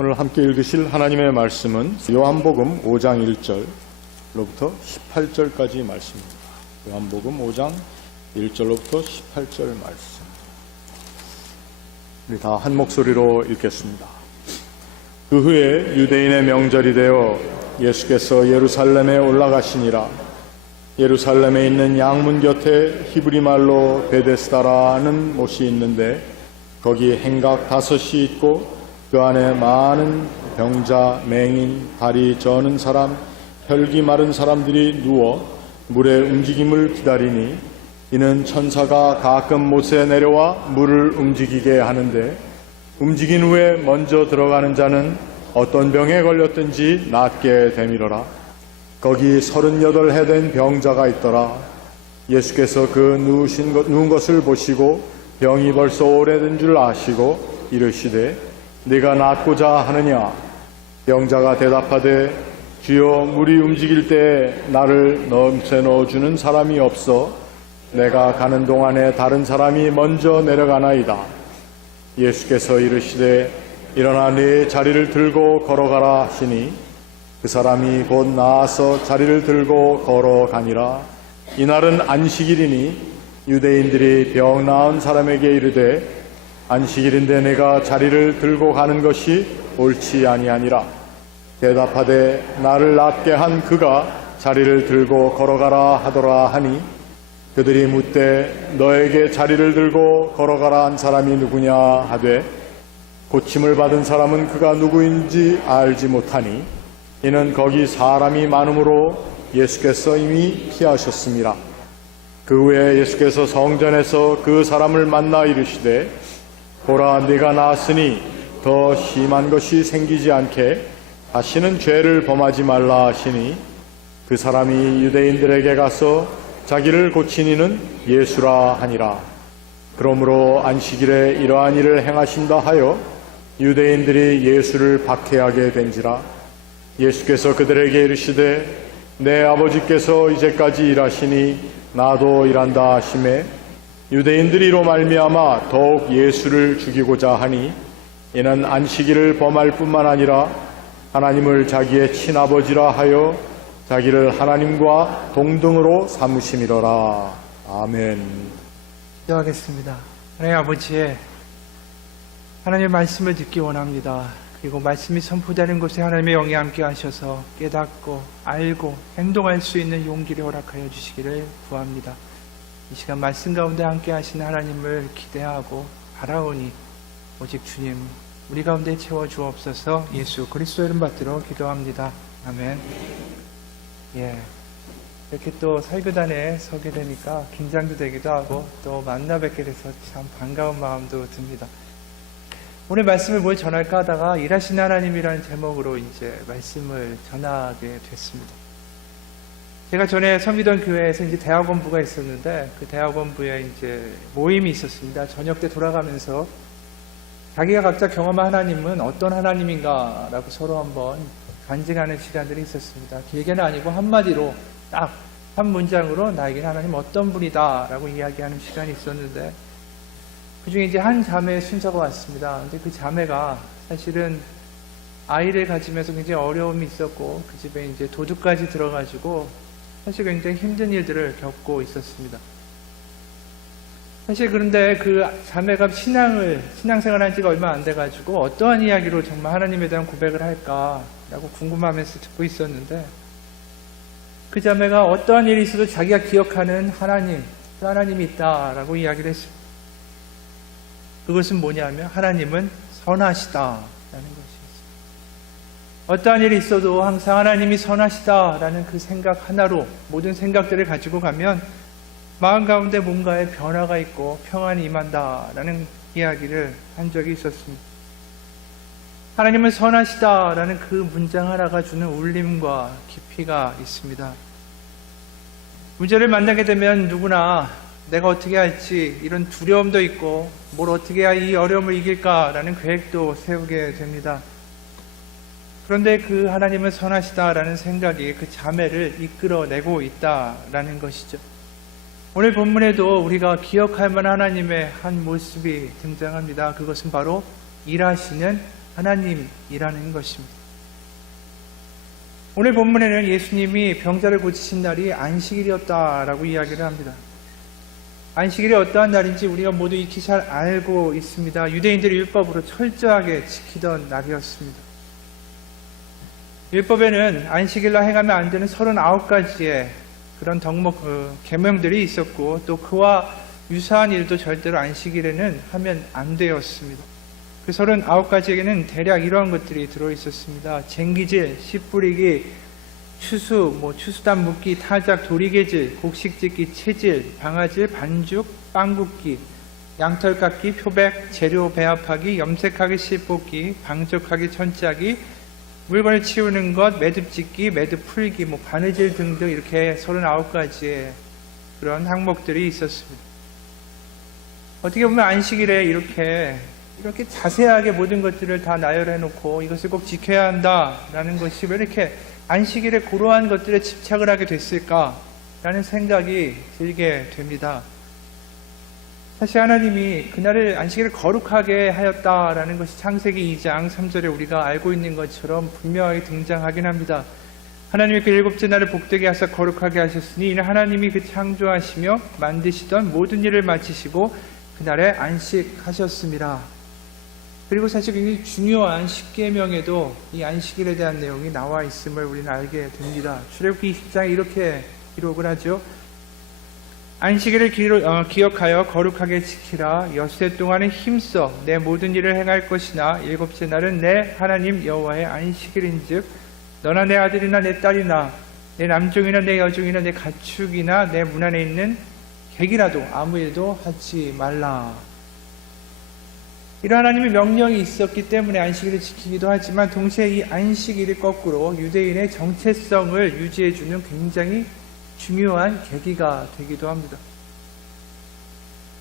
오늘 함께 읽으실 하나님의 말씀은 요한복음 5장 1절로부터 18절까지 말씀입니다. 요한복음 5장 1절로부터 18절 말씀. 우리 다 한 목소리로 읽겠습니다. 그 후에 유대인의 명절이 되어 예수께서 예루살렘에 올라가시니라. 예루살렘에 있는 양문 곁에 히브리 말로 베데스다라는 못이 있는데 거기 행각 5이 있고 그 안에 많은 병자, 맹인, 다리 저는 사람, 혈기 마른 사람들이 누워 물의 움직임을 기다리니 이는 천사가 가끔 못에 내려와 물을 움직이게 하는데 움직인 후에 먼저 들어가는 자는 어떤 병에 걸렸든지 낫게 되밀어라. 거기 38해 된 병자가 있더라. 예수께서 그 누운 것을 보시고 병이 벌써 오래된 줄 아시고 이르시되 네가 낫고자 하느냐? 병자가 대답하되 주여 물이 움직일 때 나를 넘새 넣어주는 사람이 없어 내가 가는 동안에 다른 사람이 먼저 내려가나이다. 예수께서 이르시되 일어나 네 자리를 들고 걸어가라 하시니 그 사람이 곧 나아서 자리를 들고 걸어가니라. 이날은 안식일이니 유대인들이 병 나은 사람에게 이르되 안식일인데 내가 자리를 들고 가는 것이 옳지 아니하니라. 대답하되 나를 낫게 한 그가 자리를 들고 걸어가라 하더라 하니 그들이 묻되 너에게 자리를 들고 걸어가라 한 사람이 누구냐 하되 고침을 받은 사람은 그가 누구인지 알지 못하니 이는 거기 사람이 많으므로 예수께서 이미 피하셨습니다. 그 후에 예수께서 성전에서 그 사람을 만나 이르시되 보라 네가 나았으니 더 심한 것이 생기지 않게 다시는 죄를 범하지 말라 하시니 그 사람이 유대인들에게 가서 자기를 고친 이는 예수라 하니라. 그러므로 안식일에 이러한 일을 행하신다 하여 유대인들이 예수를 박해하게 된지라. 예수께서 그들에게 이르시되 내 아버지께서 이제까지 일하시니 나도 일한다 하시매 유대인들이 이로 말미암아 더욱 예수를 죽이고자 하니 이는 안식일을 범할 뿐만 아니라 하나님을 자기의 친아버지라 하여 자기를 하나님과 동등으로 삼으심이로라. 아멘. 기도하겠습니다. 하나님 아버지, 하나님의 말씀을 듣기 원합니다. 그리고 말씀이 선포되는 곳에 하나님의 영이 함께 하셔서 깨닫고 알고 행동할 수 있는 용기를 허락하여 주시기를 구합니다. 이 시간 말씀 가운데 함께 하시는 하나님을 기대하고 바라오니 오직 주님 우리 가운데 채워주옵소서. 예수 그리스도 이름 받들어 기도합니다. 아멘. 이렇게 또 설교단에 서게 되니까 긴장도 되기도 하고 또 만나 뵙게 돼서 참 반가운 마음도 듭니다. 오늘 말씀을 뭘 전할까 하다가 일하시는 하나님이라는 제목으로 이제 말씀을 전하게 됐습니다. 제가 전에 섬기던 교회에서 이제 대학원부가 있었는데 그 대학원부에 이제 모임이 있었습니다. 저녁 때 돌아가면서 자기가 각자 경험한 하나님은 어떤 하나님인가라고 서로 한번 간증하는 시간들이 있었습니다. 길게는 아니고 한마디로 딱 한 문장으로 나에게는 하나님 어떤 분이다라고 이야기하는 시간이 있었는데 그중에 이제 한 자매의 순서가 왔습니다. 근데 그 자매가 사실은 아이를 가지면서 굉장히 어려움이 있었고 그 집에 이제 도둑까지 들어가지고 사실 굉장히 힘든 일들을 겪고 있었습니다. 사실 그런데 그 자매가 신앙생활 한 지가 얼마 안 돼가지고 어떠한 이야기로 정말 하나님에 대한 고백을 할까라고 궁금하면서 듣고 있었는데 그 자매가 어떠한 일이 있어도 자기가 기억하는 하나님이 있다라고 이야기를 했습니다. 그것은 뭐냐면 하나님은 선하시다라는 것이었습니다. 어떠한 일이 있어도 항상 하나님이 선하시다라는 그 생각 하나로 모든 생각들을 가지고 가면 마음 가운데 뭔가의 변화가 있고 평안이 임한다라는 이야기를 한 적이 있었습니다. 하나님은 선하시다라는 그 문장 하나가 주는 울림과 깊이가 있습니다. 문제를 만나게 되면 누구나 내가 어떻게 할지 이런 두려움도 있고 뭘 어떻게 해야 이 어려움을 이길까라는 계획도 세우게 됩니다. 그런데 그 하나님은 선하시다라는 생각이 그 자매를 이끌어내고 있다라는 것이죠. 오늘 본문에도 우리가 기억할 만한 하나님의 한 모습이 등장합니다. 그것은 바로 일하시는 하나님이라는 것입니다. 오늘 본문에는 예수님이 병자를 고치신 날이 안식일이었다라고 이야기를 합니다. 안식일이 어떠한 날인지 우리가 모두 익히 잘 알고 있습니다. 유대인들이 율법으로 철저하게 지키던 날이었습니다. 율법에는 안식일날 행하면 안 되는 39가지의 그런 덕목, 계명들이 있었고 또 그와 유사한 일도 절대로 안식일에는 하면 안 되었습니다. 그 39가지에게는 대략 이러한 것들이 들어있었습니다. 쟁기질, 씨 뿌리기, 추수, 추수단 묶기, 타작, 도리개질, 곡식짓기, 채질, 방아질, 반죽, 빵 굽기, 양털 깎기, 표백, 재료 배합하기, 염색하기, 씨 뽑기, 방적하기, 천짜기, 물건을 치우는 것, 매듭 짓기, 매듭 풀기, 바느질 등등 이렇게 39가지의 그런 항목들이 있었습니다. 어떻게 보면 안식일에 이렇게 자세하게 모든 것들을 다 나열해 놓고 이것을 꼭 지켜야 한다라는 것이 왜 이렇게 안식일에 그러한 것들에 집착을 하게 됐을까라는 생각이 들게 됩니다. 사실 하나님이 그날을 안식일을 거룩하게 하였다라는 것이 창세기 2장 3절에 우리가 알고 있는 것처럼 분명하게 등장하긴 합니다. 하나님이 그 일곱째 날을 복되게 하사 거룩하게 하셨으니 이는 하나님이 그 창조하시며 만드시던 모든 일을 마치시고 그날에 안식하셨습니다. 그리고 사실 굉장히 중요한 십계명에도 이 안식일에 대한 내용이 나와 있음을 우리는 알게 됩니다. 출애굽기 20장에 이렇게 기록을 하죠. 안식일을 기억하여 거룩하게 지키라. 엿새 동안은 힘써 내 모든 일을 행할 것이나 일곱째 날은 내 하나님 여호와의 안식일인즉 너나 내 아들이나 내 딸이나 내 남종이나 내 여종이나 내 가축이나 내 문 안에 있는 객이라도 아무 일도 하지 말라. 이런 하나님의 명령이 있었기 때문에 안식일을 지키기도 하지만 동시에 이 안식일이 거꾸로 유대인의 정체성을 유지해주는 굉장히 중요한 계기가 되기도 합니다.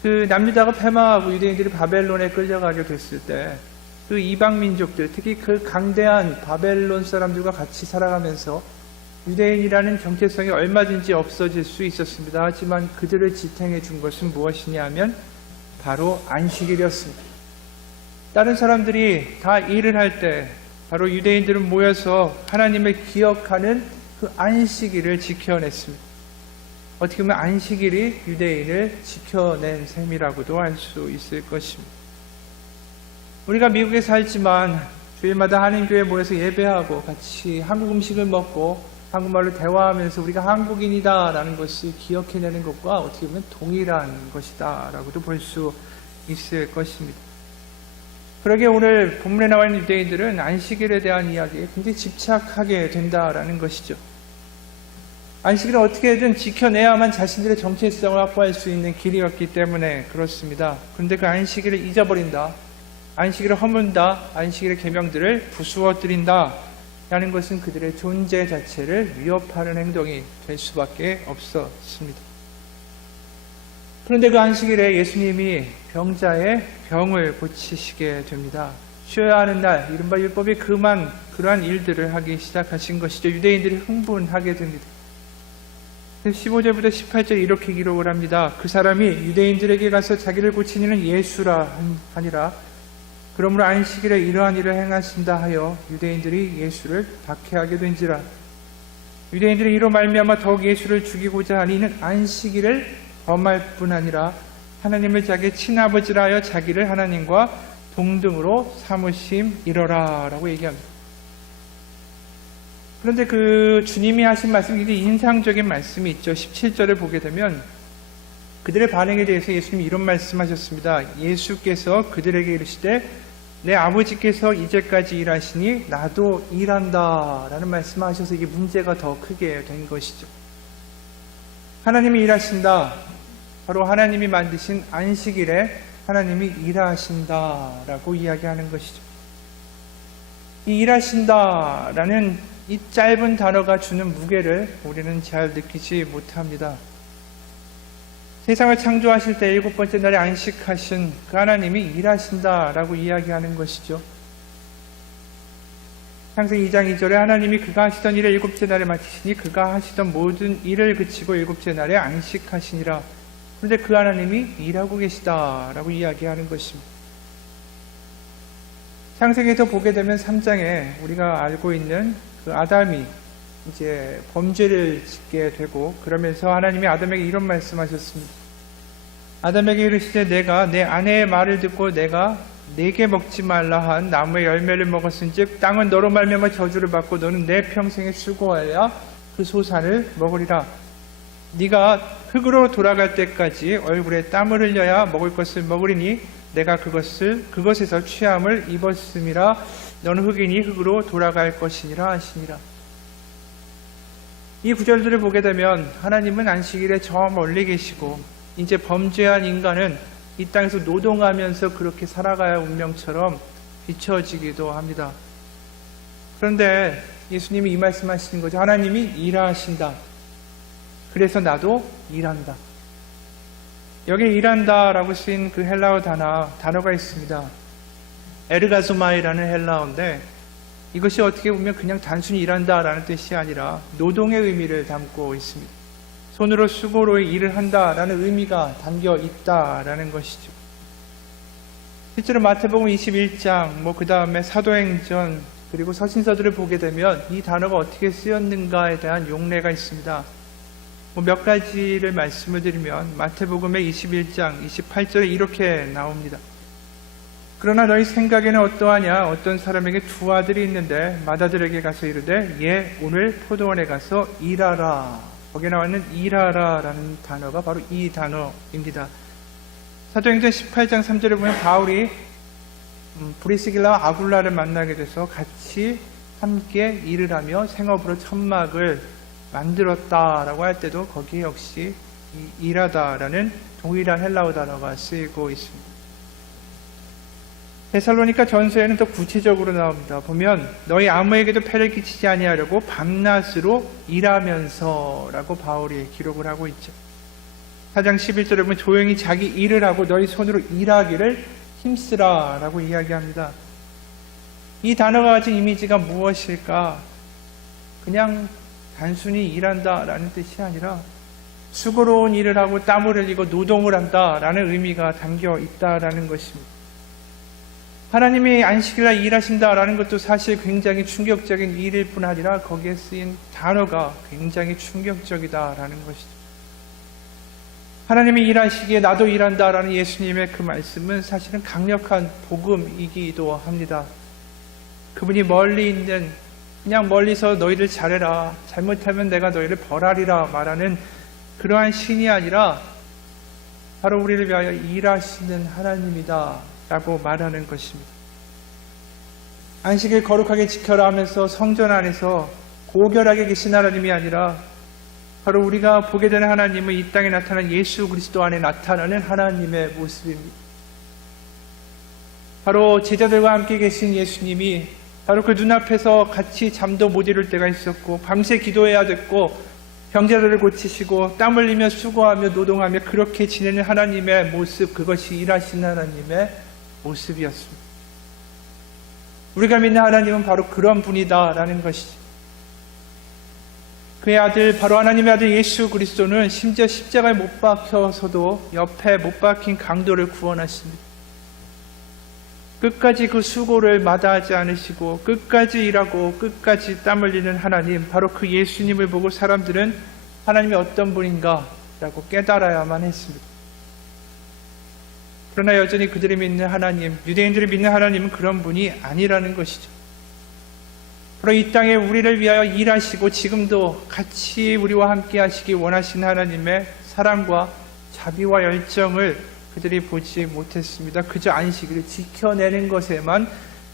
그 남유다가 패망하고 유대인들이 바벨론에 끌려가게 됐을 때 그 이방 민족들, 특히 그 강대한 바벨론 사람들과 같이 살아가면서 유대인이라는 정체성이 얼마든지 없어질 수 있었습니다. 하지만 그들을 지탱해 준 것은 무엇이냐 하면 바로 안식일이었습니다. 다른 사람들이 다 일을 할 때 바로 유대인들은 모여서 하나님을 기억하는 그 안식일을 지켜냈습니다. 어떻게 보면 안식일이 유대인을 지켜낸 셈이라고도 할 수 있을 것입니다. 우리가 미국에 살지만 주일마다 한인교회에 모여서 예배하고 같이 한국 음식을 먹고 한국말로 대화하면서 우리가 한국인이다 라는 것을 기억해내는 것과 어떻게 보면 동일한 것이다 라고도 볼 수 있을 것입니다. 그러게 오늘 본문에 나와 있는 유대인들은 안식일에 대한 이야기에 굉장히 집착하게 된다라는 것이죠. 안식일을 어떻게든 지켜내야만 자신들의 정체성을 확보할 수 있는 길이었기 때문에 그렇습니다. 그런데 그 안식일을 잊어버린다, 안식일을 허문다, 안식일의 계명들을 부수어뜨린다 라는 것은 그들의 존재 자체를 위협하는 행동이 될 수밖에 없었습니다. 그런데 그 안식일에 예수님이 병자의 병을 고치시게 됩니다. 쉬어야 하는 날, 이른바 율법이 그러한 일들을 하기 시작하신 것이죠. 유대인들이 흥분하게 됩니다. 15절부터 18절 이렇게 기록을 합니다. 그 사람이 유대인들에게 가서 자기를 고친 이는 예수라 하니라. 그러므로 안식일에 이러한 일을 행하신다 하여 유대인들이 예수를 박해하게 된지라. 유대인들이 이로 말미암아 더욱 예수를 죽이고자 하니 이는 안식일을 범할 뿐 아니라 하나님을 자기 친아버지라 하여 자기를 하나님과 동등으로 삼으심이러라 라고 얘기합니다. 그런데 그 주님이 하신 말씀이 굉장히 인상적인 말씀이 있죠. 17절을 보게 되면 그들의 반응에 대해서 예수님이 이런 말씀하셨습니다. 예수께서 그들에게 이르시되 내 아버지께서 이제까지 일하시니 나도 일한다 라는 말씀을 하셔서 이게 문제가 더 크게 된 것이죠. 하나님이 일하신다, 바로 하나님이 만드신 안식일에 하나님이 일하신다 라고 이야기하는 것이죠. 이 일하신다 라는 이 짧은 단어가 주는 무게를 우리는 잘 느끼지 못합니다. 세상을 창조하실 때 일곱 번째 날에 안식하신 그 하나님이 일하신다라고 이야기하는 것이죠. 창세기 2장 2절에 하나님이 그가 하시던 일을 일곱째 날에 마치시니 그가 하시던 모든 일을 그치고 일곱째 날에 안식하시니라. 그런데 그 하나님이 일하고 계시다라고 이야기하는 것입니다. 창세기에서 보게 되면 3장에 우리가 알고 있는 그 아담이 이제 범죄를 짓게 되고, 그러면서 하나님이 아담에게 이런 말씀하셨습니다. 아담에게 이르시되 내가 내 아내의 말을 듣고 내가 내게 먹지 말라 한 나무의 열매를 먹었은즉 땅은 너로 말미암아 저주를 받고 너는 내 평생에 수고하여 그 소산을 먹으리라. 네가 흙으로 돌아갈 때까지 얼굴에 땀을 흘려야 먹을 것을 먹으리니 내가 그것에서 취함을 입었음이라. 너는 흙이니 흙으로 돌아갈 것이니라 하시니라. 이 구절들을 보게 되면 하나님은 안식일에 저 멀리 계시고 이제 범죄한 인간은 이 땅에서 노동하면서 그렇게 살아가야 할 운명처럼 비춰지기도 합니다. 그런데 예수님이 이 말씀하시는 거죠. 하나님이 일하신다. 그래서 나도 일한다. 여기 일한다라고 쓰인 그 헬라어 단어가 있습니다. 에르가소마이라는 헬라어인데 이것이 어떻게 보면 그냥 단순히 일한다라는 뜻이 아니라 노동의 의미를 담고 있습니다. 손으로 수고로 일을 한다라는 의미가 담겨 있다라는 것이죠. 실제로 마태복음 21장, 그 다음에 사도행전, 그리고 서신서들을 보게 되면 이 단어가 어떻게 쓰였는가에 대한 용례가 있습니다. 몇 가지를 말씀을 드리면 마태복음의 21장 28절에 이렇게 나옵니다. 그러나 너희 생각에는 어떠하냐? 어떤 사람에게 두 아들이 있는데 맏아들에게 가서 이르되 얘 오늘 포도원에 가서 일하라. 거기에 나와 있는 일하라 라는 단어가 바로 이 단어입니다. 사도행전 18장 3절에 보면 바울이 브리스길라와 아굴라를 만나게 돼서 같이 함께 일을 하며 생업으로 천막을 만들었다라고 할 때도 거기에 역시 이 일하다라는 동일한 헬라어 단어가 쓰이고 있습니다. 데살로니가 전서에는 더 구체적으로 나옵니다. 보면 너희 아무에게도 폐를 끼치지 아니하려고 밤낮으로 일하면서 라고 바울이 기록을 하고 있죠. 4장 11절에 보면 조용히 자기 일을 하고 너희 손으로 일하기를 힘쓰라 라고 이야기합니다. 이 단어가 가진 이미지가 무엇일까? 그냥 단순히 일한다 라는 뜻이 아니라 수고로운 일을 하고 땀을 흘리고 노동을 한다 라는 의미가 담겨 있다라는 것입니다. 하나님이 안식일날 일하신다라는 것도 사실 굉장히 충격적인 일일 뿐 아니라 거기에 쓰인 단어가 굉장히 충격적이다라는 것이죠. 하나님이 일하시기에 나도 일한다라는 예수님의 그 말씀은 사실은 강력한 복음이기도 합니다. 그분이 멀리 있는, 그냥 멀리서 너희들 잘해라, 잘못하면 내가 너희를 벌하리라 말하는 그러한 신이 아니라 바로 우리를 위하여 일하시는 하나님이다 라고 말하는 것입니다. 안식일 거룩하게 지켜라 하면서 성전 안에서 고결하게 계신 하나님이 아니라 바로 우리가 보게 되는 하나님은 이 땅에 나타난 예수 그리스도 안에 나타나는 하나님의 모습입니다. 바로 제자들과 함께 계신 예수님이 바로 그 눈앞에서 같이 잠도 못 이룰 때가 있었고 밤새 기도해야 됐고 병자들을 고치시고 땀 흘리며 수고하며 노동하며 그렇게 지내는 하나님의 모습, 그것이 일하시는 하나님의 모습이었습니다. 우리가 믿는 하나님은 바로 그런 분이다라는 것이죠. 그의 아들, 바로 하나님의 아들 예수 그리스도는 심지어 십자가에 못 박혀서도 옆에 못 박힌 강도를 구원하십니다. 끝까지 그 수고를 마다하지 않으시고 끝까지 일하고 끝까지 땀 흘리는 하나님, 바로 그 예수님을 보고 사람들은 하나님이 어떤 분인가 라고 깨달아야만 했습니다. 그러나 여전히 그들이 믿는 하나님, 유대인들이 믿는 하나님은 그런 분이 아니라는 것이죠. 바로 이 땅에 우리를 위하여 일하시고 지금도 같이 우리와 함께 하시기 원하시는 하나님의 사랑과 자비와 열정을 그들이 보지 못했습니다. 그저 안식일을 지켜내는 것에만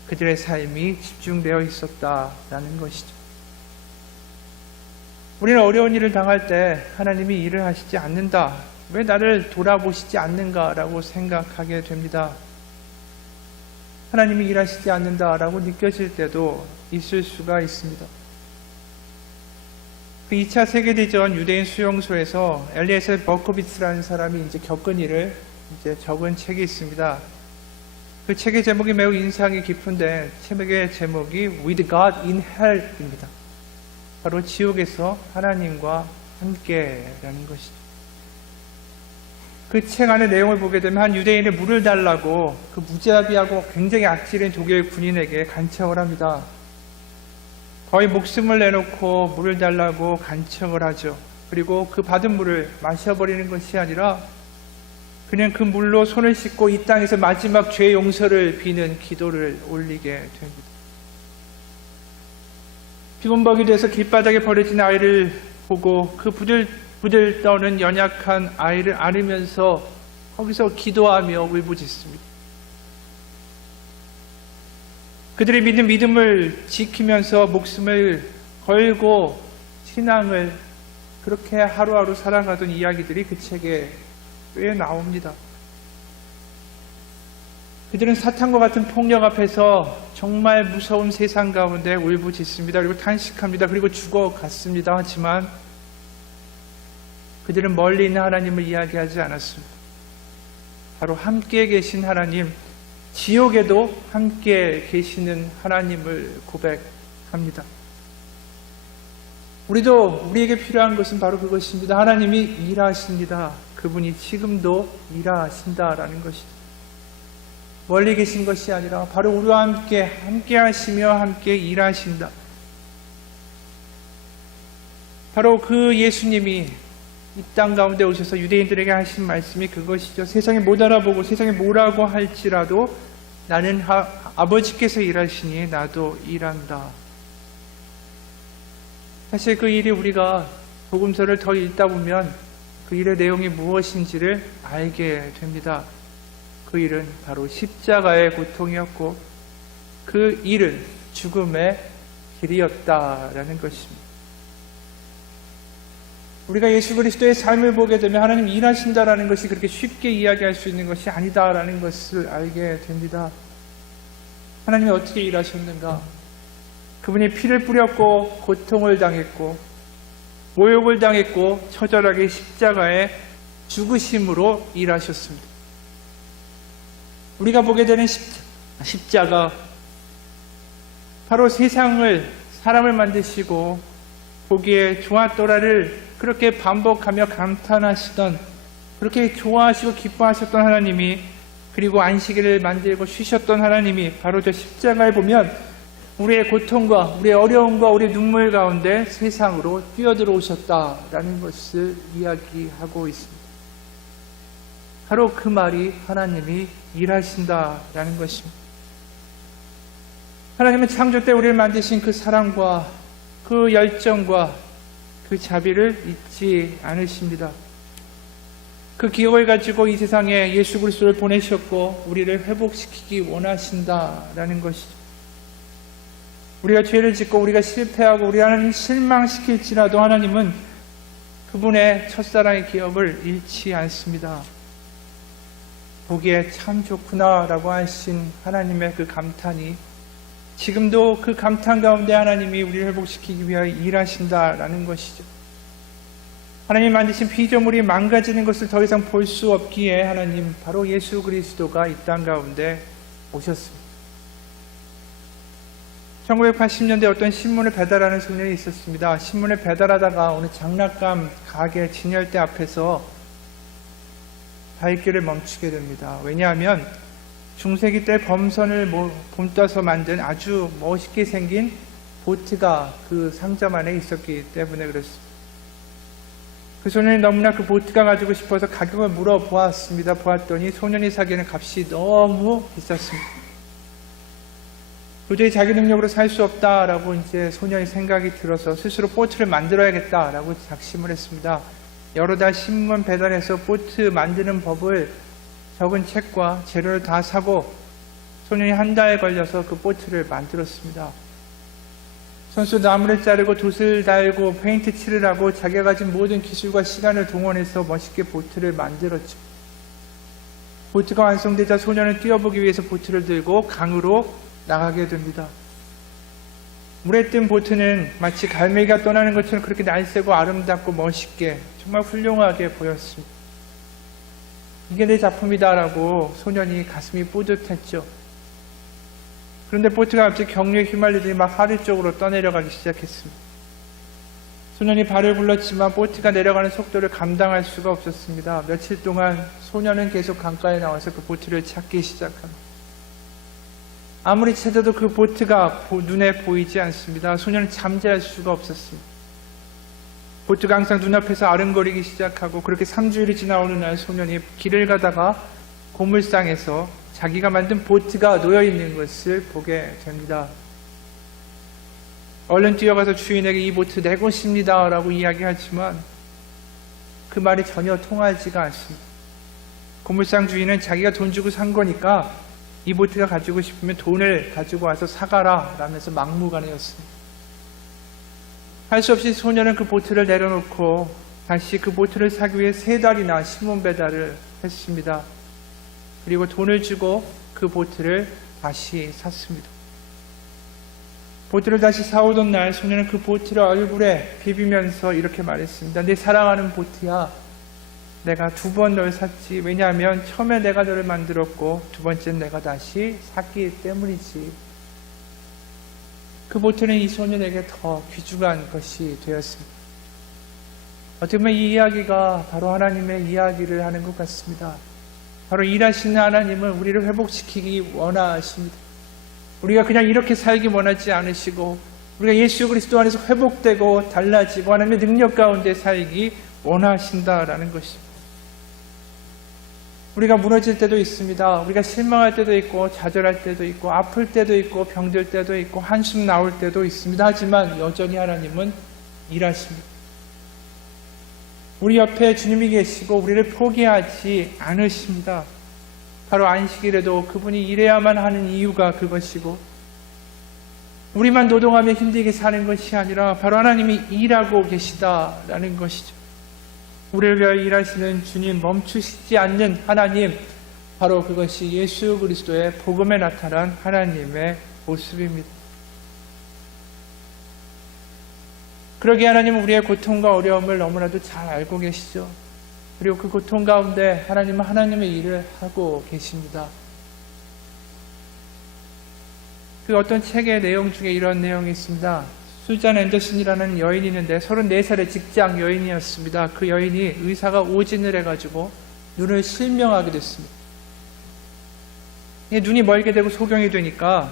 그들의 삶이 집중되어 있었다라는 것이죠. 우리는 어려운 일을 당할 때 하나님이 일을 하시지 않는다, 왜 나를 돌아보시지 않는가라고 생각하게 됩니다. 하나님이 일하시지 않는다라고 느껴질 때도 있을 수가 있습니다. 그 2차 세계대전 유대인 수용소에서 엘리에셀 버코비츠라는 사람이 이제 겪은 일을 적은 책이 있습니다. 그 책의 제목이 매우 인상이 깊은데 책의 제목이 With God in Hell입니다. 바로 지옥에서 하나님과 함께라는 것이죠. 그 책 안의 내용을 보게 되면 한 유대인의 물을 달라고 그 무자비하고 굉장히 악질인 독일 군인에게 간청을 합니다. 거의 목숨을 내놓고 물을 달라고 간청을 하죠. 그리고 그 받은 물을 마셔버리는 것이 아니라 그냥 그 물로 손을 씻고 이 땅에서 마지막 죄 용서를 비는 기도를 올리게 됩니다. 피범벅이 돼서 길바닥에 버려진 아이를 보고 그 부들부들 떠는 연약한 아이를 안으면서 거기서 기도하며 울부짖습니다. 그들이 믿는 믿음을 지키면서 목숨을 걸고 신앙을 그렇게 하루하루 살아가던 이야기들이 그 책에 꽤 나옵니다. 그들은 사탄과 같은 폭력 앞에서 정말 무서운 세상 가운데 울부짖습니다. 그리고 탄식합니다. 그리고 죽어갔습니다. 하지만 그들은 멀리 있는 하나님을 이야기하지 않았습니다. 바로 함께 계신 하나님, 지옥에도 함께 계시는 하나님을 고백합니다. 우리에게 필요한 것은 바로 그것입니다. 하나님이 일하십니다. 그분이 지금도 일하신다라는 것이죠. 멀리 계신 것이 아니라 바로 우리와 함께 하시며 함께 일하신다. 바로 그 예수님이 이 땅 가운데 오셔서 유대인들에게 하신 말씀이 그것이죠. 세상에 못 알아보고 세상에 뭐라고 할지라도 나는 아버지께서 일하시니 나도 일한다. 사실 그 일이 우리가 복음서를 더 읽다 보면 그 일의 내용이 무엇인지를 알게 됩니다. 그 일은 바로 십자가의 고통이었고 그 일은 죽음의 길이었다라는 것입니다. 우리가 예수 그리스도의 삶을 보게 되면 하나님 일하신다라는 것이 그렇게 쉽게 이야기할 수 있는 것이 아니다라는 것을 알게 됩니다. 하나님이 어떻게 일하셨는가? 그분이 피를 뿌렸고 고통을 당했고 모욕을 당했고 처절하게 십자가에 죽으심으로 일하셨습니다. 우리가 보게 되는 십자가, 바로 사람을 만드시고 보기에 좋았더라를 그렇게 반복하며 감탄하시던, 그렇게 좋아하시고 기뻐하셨던 하나님이, 그리고 안식일을 만들고 쉬셨던 하나님이 바로 저 십자가에 보면 우리의 고통과 우리의 어려움과 우리의 눈물 가운데 세상으로 뛰어들어오셨다라는 것을 이야기하고 있습니다. 바로 그 말이 하나님이 일하신다라는 것입니다. 하나님은 창조 때 우리를 만드신 그 사랑과 그 열정과 그 자비를 잊지 않으십니다. 그 기억을 가지고 이 세상에 예수 그리스도를 보내셨고 우리를 회복시키기 원하신다라는 것이죠. 우리가 죄를 짓고 우리가 실패하고 우리 하나님 실망시킬지라도 하나님은 그분의 첫사랑의 기억을 잃지 않습니다. 보기에 참 좋구나라고 하신 하나님의 그 감탄이 지금도 그 감탄 가운데 하나님이 우리를 회복시키기 위하여 일하신다라는 것이죠. 하나님 만드신 피조물이 망가지는 것을 더 이상 볼 수 없기에 하나님 바로 예수 그리스도가 이 땅 가운데 오셨습니다. 1980년대 어떤 신문을 배달하는 소년이 있었습니다. 신문을 배달하다가 어느 장난감 가게 진열대 앞에서 발길을 멈추게 됩니다. 왜냐하면 중세기 때 범선을 본떠서 만든 아주 멋있게 생긴 보트가 그 상점 안에 있었기 때문에 그렇습니다. 그 소년이 너무나 그 보트가 가지고 싶어서 가격을 물어보았습니다. 보았더니 소년이 사기에는 값이 너무 비쌌습니다. 도저히 자기 능력으로 살 수 없다라고 이제 소년이 생각이 들어서 스스로 보트를 만들어야겠다라고 작심을 했습니다. 여러 달 신문 배달해서 보트 만드는 법을 적은 책과 재료를 다 사고 소년이 한 달 걸려서 그 보트를 만들었습니다. 손수 나무를 자르고 돛을 달고 페인트 칠을 하고 자기가 가진 모든 기술과 시간을 동원해서 멋있게 보트를 만들었죠. 보트가 완성되자 소년은 뛰어보기 위해서 보트를 들고 강으로 나가게 됩니다. 물에 뜬 보트는 마치 갈매기가 떠나는 것처럼 그렇게 날쌔고 아름답고 멋있게 정말 훌륭하게 보였습니다. 이게 내 작품이다라고 소년이 가슴이 뿌듯했죠. 그런데 보트가 갑자기 경류에 휘말리더니 막 하류 쪽으로 떠내려가기 시작했습니다. 소년이 발을 굴렀지만 보트가 내려가는 속도를 감당할 수가 없었습니다. 며칠 동안 소년은 계속 강가에 나와서 그 보트를 찾기 시작합니다. 아무리 찾아도 그 보트가 눈에 보이지 않습니다. 소년은 잠잘 수가 없었습니다. 보트가 항상 눈앞에서 아른거리기 시작하고, 그렇게 3주일이 지나 어느 날 소년이 길을 가다가 고물상에서 자기가 만든 보트가 놓여있는 것을 보게 됩니다. 얼른 뛰어가서 주인에게 이 보트 내 것입니다 라고 이야기하지만 그 말이 전혀 통하지가 않습니다. 고물상 주인은 자기가 돈 주고 산 거니까 이 보트가 가지고 싶으면 돈을 가지고 와서 사가라 라면서 막무가내였습니다. 할 수 없이 소년은 그 보트를 내려놓고 다시 그 보트를 사기 위해 3달이나 신문 배달을 했습니다. 그리고 돈을 주고 그 보트를 다시 샀습니다. 보트를 다시 사오던 날 소년은 그 보트를 얼굴에 비비면서 이렇게 말했습니다. 내 사랑하는 보트야, 내가 2번 널 샀지. 왜냐하면 처음에 내가 너를 만들었고 2번째는 내가 다시 샀기 때문이지. 그 보트는 이 소년에게 더 귀중한 것이 되었습니다. 어떻게 보면 이 이야기가 바로 하나님의 이야기를 하는 것 같습니다. 바로 일하시는 하나님은 우리를 회복시키기 원하십니다. 우리가 그냥 이렇게 살기 원하지 않으시고, 우리가 예수 그리스도 안에서 회복되고 달라지고 하나님의 능력 가운데 살기 원하신다라는 것입니다. 우리가 무너질 때도 있습니다. 우리가 실망할 때도 있고, 좌절할 때도 있고, 아플 때도 있고, 병들 때도 있고, 한숨 나올 때도 있습니다. 하지만 여전히 하나님은 일하십니다. 우리 옆에 주님이 계시고 우리를 포기하지 않으십니다. 바로 안식일에도 그분이 일해야만 하는 이유가 그것이고, 우리만 노동하며 힘들게 사는 것이 아니라 바로 하나님이 일하고 계시다라는 것이죠. 우리를 위하여 일하시는 주님, 멈추시지 않는 하나님, 바로 그것이 예수 그리스도의 복음에 나타난 하나님의 모습입니다. 그러기에 하나님은 우리의 고통과 어려움을 너무나도 잘 알고 계시죠. 그리고 그 고통 가운데 하나님은 하나님의 일을 하고 계십니다. 그 어떤 책의 내용 중에 이런 내용이 있습니다. 수잔 앤더슨이라는 여인이 있는데 34살의 직장 여인이었습니다. 그 여인이 의사가 오진을 해가지고 눈을 실명하게 됐습니다. 눈이 멀게 되고 소경이 되니까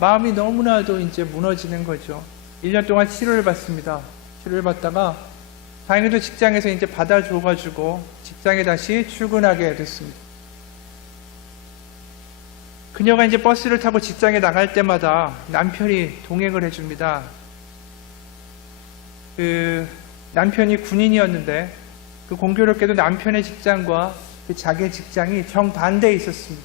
마음이 너무나도 이제 무너지는 거죠. 1년 동안 치료를 받습니다. 치료를 받다가 다행히도 직장에서 이제 받아줘가지고 직장에 다시 출근하게 됐습니다. 그녀가 이제 버스를 타고 직장에 나갈 때마다 남편이 동행을 해줍니다. 남편이 군인이었는데 그 공교롭게도 남편의 직장과 그 자기의 직장이 정반대에 있었습니다.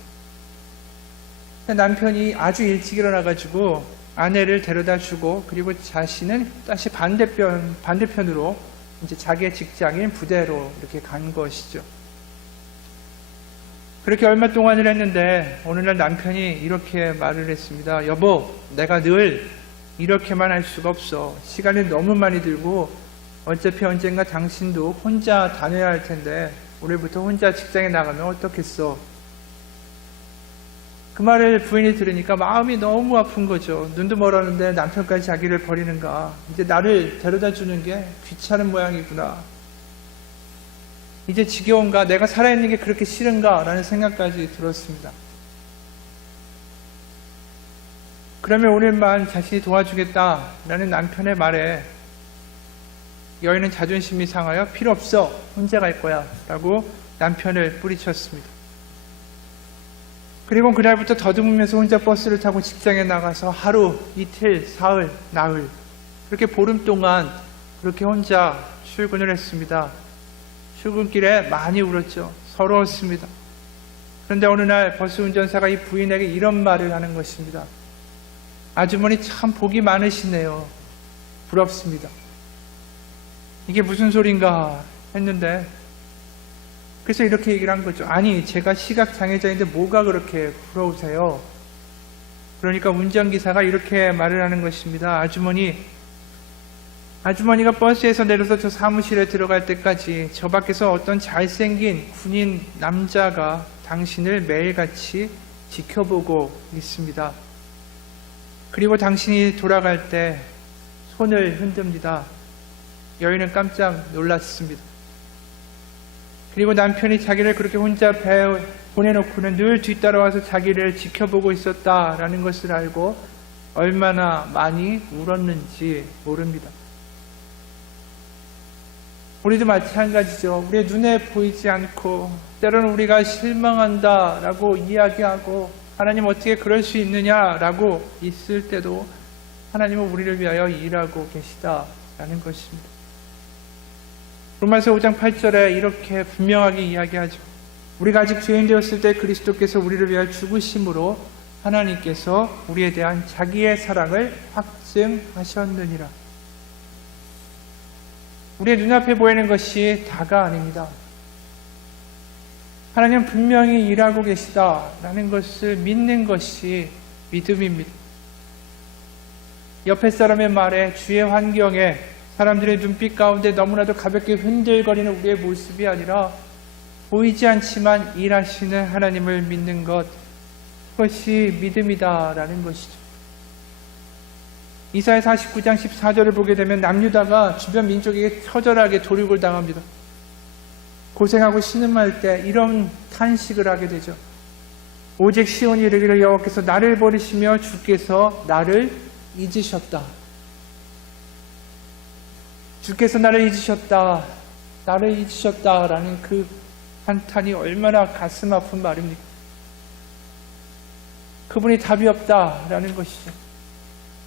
남편이 아주 일찍 일어나가지고 아내를 데려다 주고, 그리고 자신은 다시 반대편으로 이제 자기의 직장인 부대로 이렇게 간 것이죠. 그렇게 얼마 동안을 했는데 어느 날 남편이 이렇게 말을 했습니다. 여보, 내가 늘 이렇게만 할 수가 없어. 시간이 너무 많이 들고 어차피 언젠가 당신도 혼자 다녀야 할 텐데 올해부터 혼자 직장에 나가면 어떻겠어? 그 말을 부인이 들으니까 마음이 너무 아픈 거죠. 눈도 멀었는데 남편까지 자기를 버리는가. 이제 나를 데려다 주는 게 귀찮은 모양이구나. 이제 지겨운가. 내가 살아있는 게 그렇게 싫은가 라는 생각까지 들었습니다. 그러면 오늘만 자신이 도와주겠다 라는 남편의 말에 여인은 자존심이 상하여 필요 없어. 혼자 갈 거야 라고 남편을 뿌리쳤습니다. 그리고 그날부터 더듬으면서 혼자 버스를 타고 직장에 나가서 하루, 이틀, 사흘, 나흘, 그렇게 보름 동안 그렇게 혼자 출근을 했습니다. 출근길에 많이 울었죠. 서러웠습니다. 그런데 어느 날 버스 운전사가 이 부인에게 이런 말을 하는 것입니다. 아주머니 참 복이 많으시네요. 부럽습니다. 이게 무슨 소린가 했는데, 그래서 이렇게 얘기를 한 거죠. 아니, 제가 시각장애자인데 뭐가 그렇게 부러우세요? 그러니까 운전기사가 이렇게 말을 하는 것입니다. 아주머니가 버스에서 내려서 저 사무실에 들어갈 때까지 저 밖에서 어떤 잘생긴 군인 남자가 당신을 매일같이 지켜보고 있습니다. 그리고 당신이 돌아갈 때 손을 흔듭니다. 여인은 깜짝 놀랐습니다. 그리고 남편이 자기를 그렇게 혼자 배에 보내놓고는 늘 뒤따라와서 자기를 지켜보고 있었다라는 것을 알고 얼마나 많이 울었는지 모릅니다. 우리도 마찬가지죠. 우리의 눈에 보이지 않고 때로는 우리가 실망한다라고 이야기하고 하나님 어떻게 그럴 수 있느냐라고 있을 때도 하나님은 우리를 위하여 일하고 계시다라는 것입니다. 로마서 5장 8절에 이렇게 분명하게 이야기하죠. 우리가 아직 죄인 되었을 때 그리스도께서 우리를 위하여 죽으심으로 하나님께서 우리에 대한 자기의 사랑을 확증하셨느니라. 우리의 눈앞에 보이는 것이 다가 아닙니다. 하나님은 분명히 일하고 계시다라는 것을 믿는 것이 믿음입니다. 옆에 사람의 말에, 주의 환경에, 사람들의 눈빛 가운데 너무나도 가볍게 흔들거리는 우리의 모습이 아니라 보이지 않지만 일하시는 하나님을 믿는 것, 그것이 믿음이다라는 것이죠. 이사야 49장 14절을 보게 되면 남유다가 주변 민족에게 처절하게 도륙을 당합니다. 고생하고 신음할 때 이런 탄식을 하게 되죠. 오직 시온이 이르기를 여호와께서 나를 버리시며 주께서 나를 잊으셨다. 주께서 나를 잊으셨다. 나를 잊으셨다라는 그 한탄이 얼마나 가슴 아픈 말입니까? 그분이 답이 없다라는 것이죠.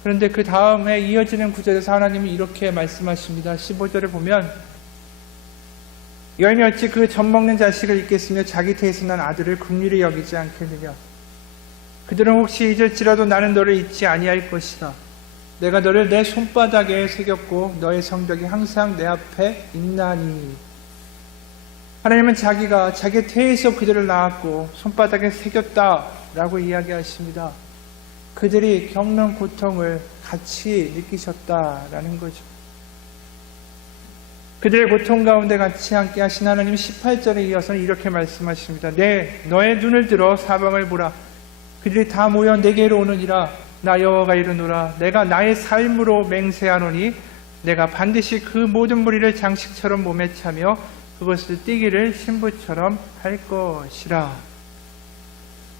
그런데 그 다음에 이어지는 구절에서 하나님이 이렇게 말씀하십니다. 15절에 보면 여인이 어찌 그 젖먹는 자식을 잊겠으며 자기 태에서 난 아들을 긍휼히 여기지 않겠느냐. 그들은 혹시 잊을지라도 나는 너를 잊지 아니할 것이다. 내가 너를 내 손바닥에 새겼고 너의 성벽이 항상 내 앞에 있나니. 하나님은 자기가 자기 태에서 그들을 낳았고 손바닥에 새겼다라고 이야기하십니다. 그들이 겪는 고통을 같이 느끼셨다라는 거죠. 그들의 고통 가운데 같이 함께 하신 하나님 18절에 이어서는 이렇게 말씀하십니다. 너의 눈을 들어 사방을 보라. 그들이 다 모여 내게로 오느니라. 나 여호와가 이르노라. 내가 나의 삶으로 맹세하노니 내가 반드시 그 모든 무리를 장식처럼 몸에 차며 그것을 띠기를 신부처럼 할 것이라.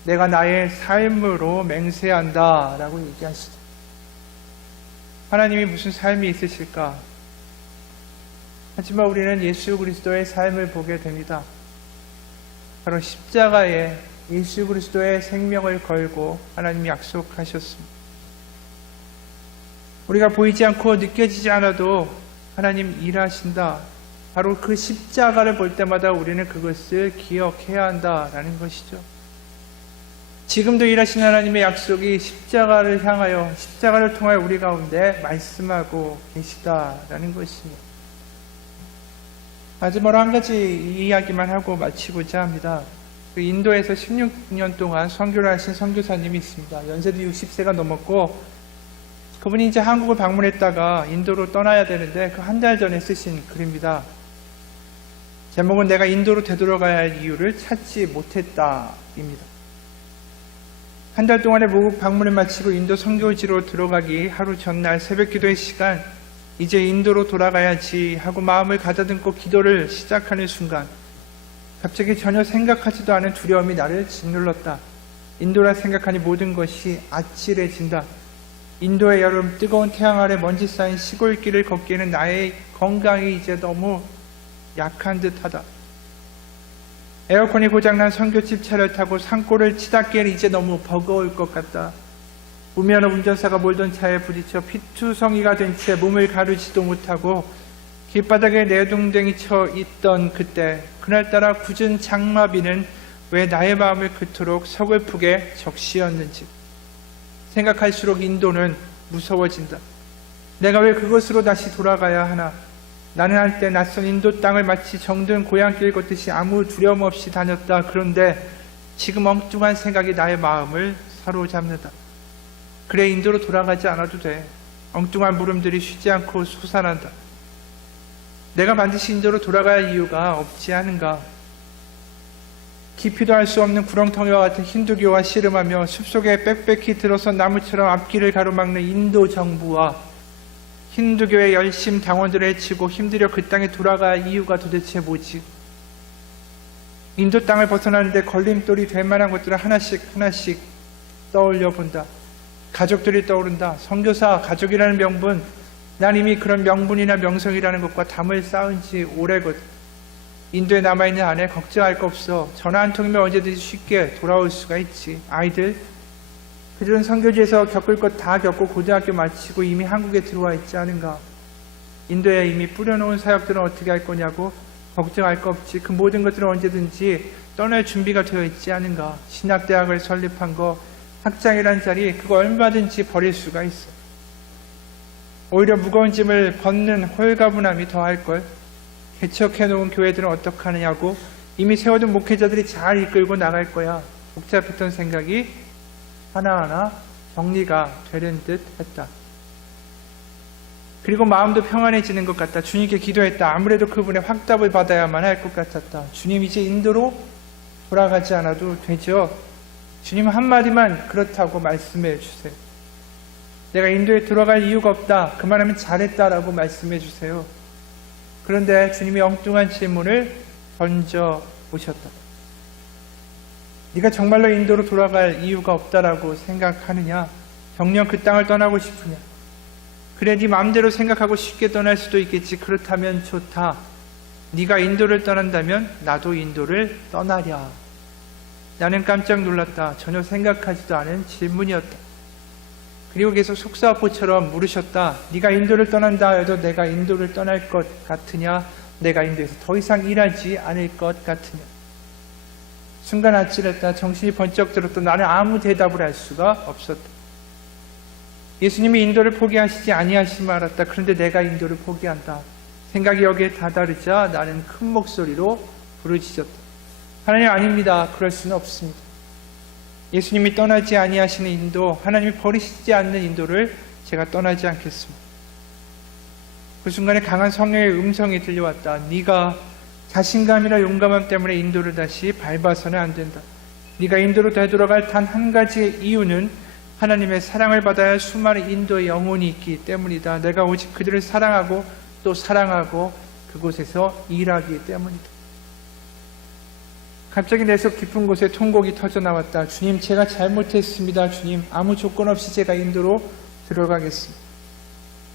내가 나의 삶으로 맹세한다 라고 얘기하시죠. 하나님이 무슨 삶이 있으실까? 하지만 우리는 예수 그리스도의 삶을 보게 됩니다. 바로 십자가에 예수 그리스도의 생명을 걸고 하나님이 약속하셨습니다. 우리가 보이지 않고 느껴지지 않아도 하나님 일하신다. 바로 그 십자가를 볼 때마다 우리는 그것을 기억해야 한다라는 것이죠. 지금도 일하신 하나님의 약속이 십자가를 향하여, 십자가를 통하여 우리 가운데 말씀하고 계시다라는 것입니다. 마지막으로 한 가지 이야기만 하고 마치고자 합니다. 그 인도에서 16년 동안 선교를 하신 선교사님이 있습니다. 연세도 60세가 넘었고 그분이 이제 한국을 방문했다가 인도로 떠나야 되는데 그 한 달 전에 쓰신 글입니다. 제목은 내가 인도로 되돌아가야 할 이유를 찾지 못했다입니다. 한 달 동안의 모국 방문을 마치고 인도 선교지로 들어가기 하루 전날 새벽 기도의 시간, 이제 인도로 돌아가야지 하고 마음을 가다듬고 기도를 시작하는 순간 갑자기 전혀 생각하지도 않은 두려움이 나를 짓눌렀다. 인도라 생각하니 모든 것이 아찔해진다. 인도의 여름, 뜨거운 태양 아래 먼지 쌓인 시골길을 걷기에는 나의 건강이 이제 너무 약한 듯하다. 에어컨이 고장난 선교집 차를 타고 산골을 치닫기에는 이제 너무 버거울 것 같다. 무면허 운전사가 몰던 차에 부딪혀 피투성이가 된 채 몸을 가르지도 못하고 길바닥에 내동댕이 쳐 있던 그때, 그날따라 굳은 장마비는 왜 나의 마음을 그토록 서글프게 적시었는지 생각할수록 인도는 무서워진다. 내가 왜 그것으로 다시 돌아가야 하나? 나는 한때 낯선 인도 땅을 마치 정든 고향길 걷듯이 아무 두려움 없이 다녔다. 그런데 지금 엉뚱한 생각이 나의 마음을 사로잡는다. 그래, 인도로 돌아가지 않아도 돼. 엉뚱한 물음들이 쉬지 않고 솟아난다. 내가 반드시 인도로 돌아가야 할 이유가 없지 않은가? 깊이도 알 수 없는 구렁텅이와 같은 힌두교와 씨름하며 숲속에 빽빽히 들어선 나무처럼 앞길을 가로막는 인도 정부와 힌두교의 열심 당원들을 해치고 힘들여 그 땅에 돌아갈 이유가 도대체 뭐지? 인도 땅을 벗어나는데 걸림돌이 될 만한 것들을 하나씩 하나씩 떠올려 본다. 가족들이 떠오른다. 선교사, 가족이라는 명분, 난 이미 그런 명분이나 명성이라는 것과 담을 쌓은 지 오래거든. 인도에 남아있는 아내 걱정할 거 없어. 전화 한 통이면 언제든지 쉽게 돌아올 수가 있지. 아이들, 그들은 선교지에서 겪을 것 다 겪고 고등학교 마치고 이미 한국에 들어와 있지 않은가. 인도에 이미 뿌려놓은 사역들은 어떻게 할 거냐고. 걱정할 거 없지. 그 모든 것들은 언제든지 떠날 준비가 되어 있지 않은가. 신학대학을 설립한 거, 학장이란 자리, 그거 얼마든지 버릴 수가 있어. 오히려 무거운 짐을 벗는 홀가분함이 더할걸. 개척해놓은 교회들은 어떡하느냐고. 이미 세워둔 목회자들이 잘 이끌고 나갈 거야. 복잡했던 생각이 하나하나 정리가 되는 듯 했다. 그리고 마음도 평안해지는 것 같다. 주님께 기도했다. 아무래도 그분의 확답을 받아야만 할 것 같았다. 주님, 이제 인도로 돌아가지 않아도 되죠? 주님 한마디만 그렇다고 말씀해 주세요. 내가 인도에 들어갈 이유가 없다. 그만하면 잘했다라고 말씀해 주세요. 그런데 주님이 엉뚱한 질문을 던져 오셨다. 네가 정말로 인도로 돌아갈 이유가 없다라고 생각하느냐? 정녕 그 땅을 떠나고 싶으냐? 그래, 네 마음대로 생각하고 쉽게 떠날 수도 있겠지. 그렇다면 좋다. 네가 인도를 떠난다면 나도 인도를 떠나랴. 나는 깜짝 놀랐다. 전혀 생각하지도 않은 질문이었다. 그리고 계속 속사포처럼 물으셨다. 네가 인도를 떠난다 해도 내가 인도를 떠날 것 같으냐? 내가 인도에서 더 이상 일하지 않을 것 같으냐? 순간 아찔했다. 정신이 번쩍 들었다. 나는 아무 대답을 할 수가 없었다. 예수님이 인도를 포기하시지 아니하심을 알았다. 그런데 내가 인도를 포기한다. 생각이 여기에 다다르자 나는 큰 목소리로 부르짖었다. 하나님, 아닙니다. 그럴 수는 없습니다. 예수님이 떠나지 아니하시는 인도, 하나님이 버리시지 않는 인도를 제가 떠나지 않겠습니다. 그 순간에 강한 성령의 음성이 들려왔다. 네가 자신감이나 용감함 때문에 인도를 다시 밟아서는 안 된다. 네가 인도로 되돌아갈 단 한 가지의 이유는 하나님의 사랑을 받아야 할 수많은 인도의 영혼이 있기 때문이다. 내가 오직 그들을 사랑하고 또 사랑하고 그곳에서 일하기 때문이다. 갑자기 내 속 깊은 곳에 통곡이 터져나왔다. 주님, 제가 잘못했습니다. 주님, 아무 조건 없이 제가 인도로 들어가겠습니다.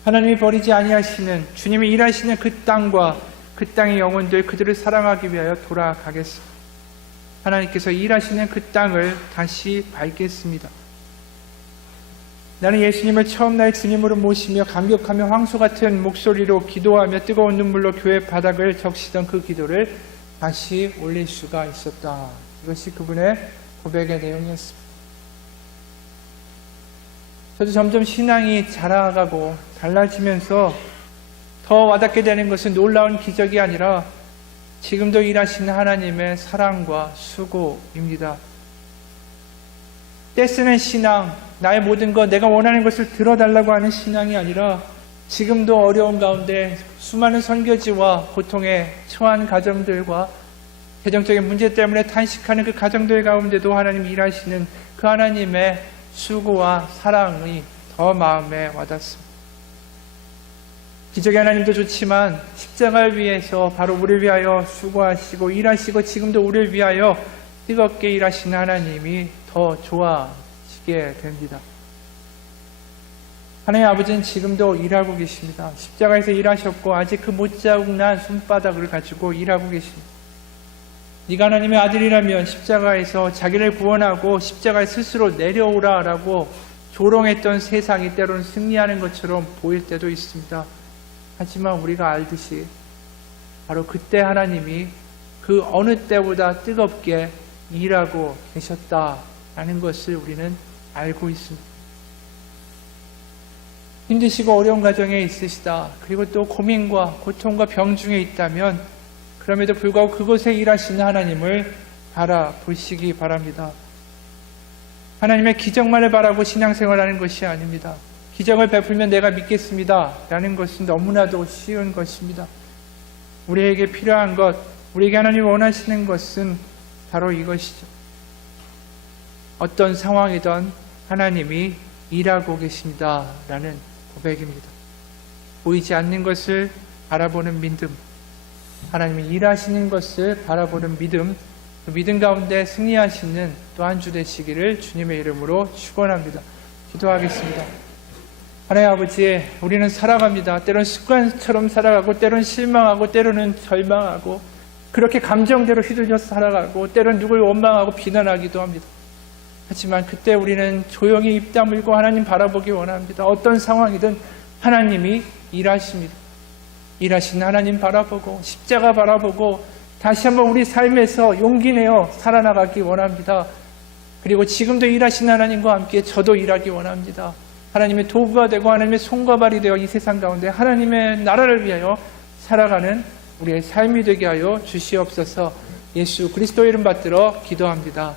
하나님이 버리지 아니하시는, 주님이 일하시는 그 땅과 그 땅의 영혼들, 그들을 사랑하기 위하여 돌아가겠습니다. 하나님께서 일하시는 그 땅을 다시 밟겠습니다. 나는 예수님을 처음 나의 주님으로 모시며 감격하며 황소 같은 목소리로 기도하며 뜨거운 눈물로 교회 바닥을 적시던 그 기도를 다시 올릴 수가 있었다. 이것이 그분의 고백의 내용이었습니다. 저도 점점 신앙이 자라가고 달라지면서 더 와닿게 되는 것은 놀라운 기적이 아니라 지금도 일하시는 하나님의 사랑과 수고입니다. 떼쓰는 신앙, 나의 모든 것, 내가 원하는 것을 들어달라고 하는 신앙이 아니라 지금도 어려운 가운데 수많은 선교지와 고통에 처한 가정들과 재정적인 문제 때문에 탄식하는 그 가정들 가운데도 하나님 일하시는 그 하나님의 수고와 사랑이 더 마음에 와닿습니다. 기적의 하나님도 좋지만 십자가를 위해서 바로 우리를 위하여 수고하시고 일하시고 지금도 우리를 위하여 뜨겁게 일하시는 하나님이 더 좋아지게 됩니다. 하나님 아버지는 지금도 일하고 계십니다. 십자가에서 일하셨고 아직 그 못자국난 손바닥을 가지고 일하고 계십니다. 네가 하나님의 아들이라면 십자가에서 자기를 구원하고 십자가에 스스로 내려오라라고 조롱했던 세상이 때로는 승리하는 것처럼 보일 때도 있습니다. 하지만 우리가 알듯이 바로 그때 하나님이 그 어느 때보다 뜨겁게 일하고 계셨다라는 것을 우리는 알고 있습니다. 힘드시고 어려운 가정에 있으시다. 그리고 또 고민과 고통과 병 중에 있다면 그럼에도 불구하고 그곳에 일하시는 하나님을 바라보시기 바랍니다. 하나님의 기적만을 바라고 신앙생활하는 것이 아닙니다. 기적을 베풀면 내가 믿겠습니다 라는 것은 너무나도 쉬운 것입니다. 우리에게 필요한 것, 우리에게 하나님이 원하시는 것은 바로 이것이죠. 어떤 상황이든 하나님이 일하고 계십니다 라는 고백입니다. 보이지 않는 것을 바라보는 믿음, 하나님이 일하시는 것을 바라보는 믿음, 그 믿음 가운데 승리하시는 또 한 주 되시기를 주님의 이름으로 축원합니다. 기도하겠습니다. 하나님 아버지, 우리는 살아갑니다. 때론 습관처럼 살아가고, 때론 실망하고, 때로는 절망하고, 그렇게 감정대로 휘둘려서 살아가고, 때론 누굴 원망하고 비난하기도 합니다. 하지만 그때 우리는 조용히 입 다물고 하나님 바라보기 원합니다. 어떤 상황이든 하나님이 일하십니다. 일하시는 하나님 바라보고, 십자가 바라보고, 다시 한번 우리 삶에서 용기 내어 살아나가기 원합니다. 그리고 지금도 일하시는 하나님과 함께 저도 일하기 원합니다. 하나님의 도구가 되고 하나님의 손과 발이 되어 이 세상 가운데 하나님의 나라를 위하여 살아가는 우리의 삶이 되게 하여 주시옵소서. 예수 그리스도의 이름 받들어 기도합니다.